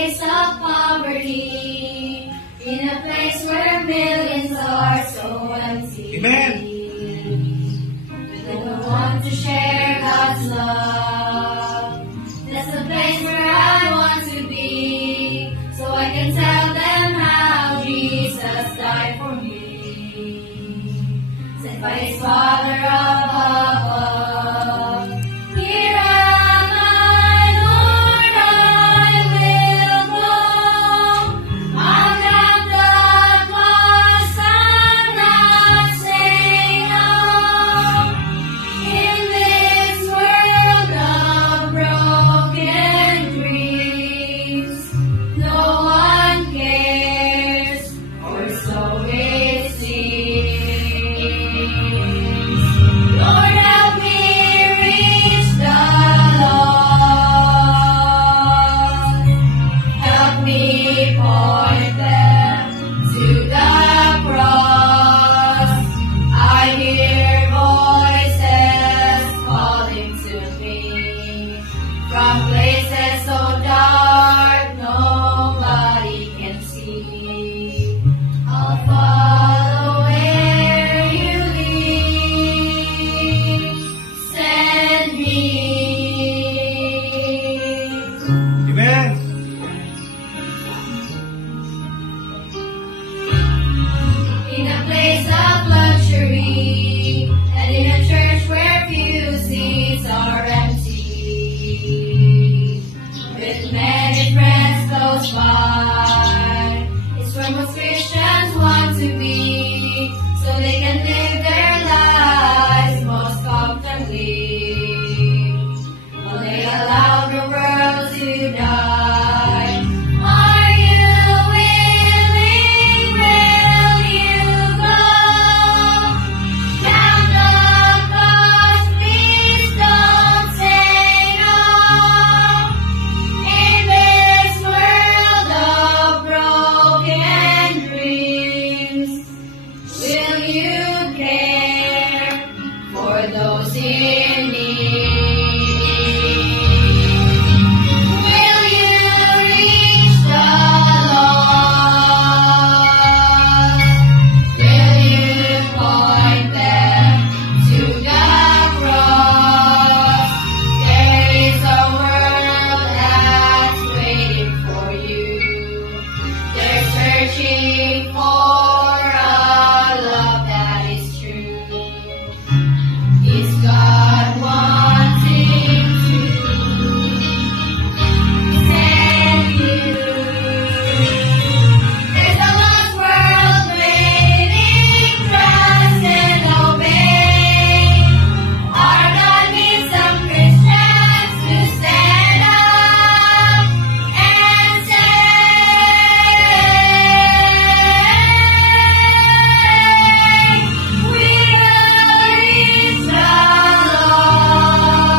place of poverty, in a place where millions are so empty. Amen. With no one to share God's love. That's the place where I want to be, so I can tell them how Jesus died for me. Sent by His Father above. Here am I, Lord, I will go. I'll count the cost, I'm not saying no. In this world of broken dreams, no one cares, or so it seems. Lord, help me reach the lost. Help me point them to the cross. I hear voices calling to me from places so dark nobody can see. I'll follow where you lead. Send me. Amen. In a place of luxury, and in a church where few seats are empty, with many friends close by, it's where most Christians want to be, so they can live their lives most comfortably, while they allow the world to die. Are you willing? Will you go? Count the cost, please don't say no. In this world of broken dreams, will you care for those in need? Will you reach the lost? Will you point them to the cross? There is a world that's waiting for you. They're searching for a love that is true. Is God wanting to send you? There's a lost world waiting, trust and obey. Our God needs some Christians to stand up and say, we will reach the lost.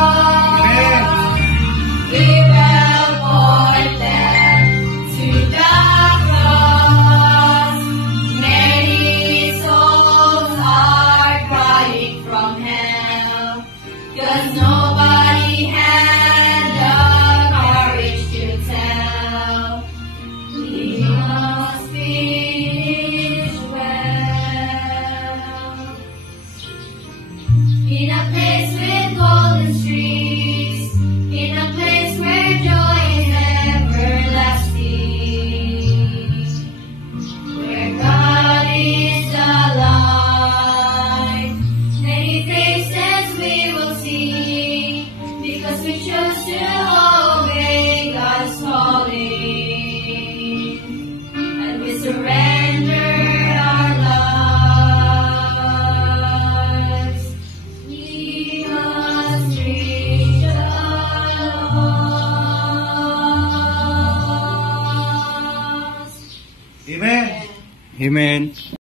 We will point them to the cross. Many souls are crying from hell, 'cause nobody had the courage to tell. We must finish well. In a place with golden streets, in a place where joy is everlasting, where God is alive. Many faces we will see, because we chose to obey God's calling, and we surrender our lives. We must reach the lost. Amen. Amen.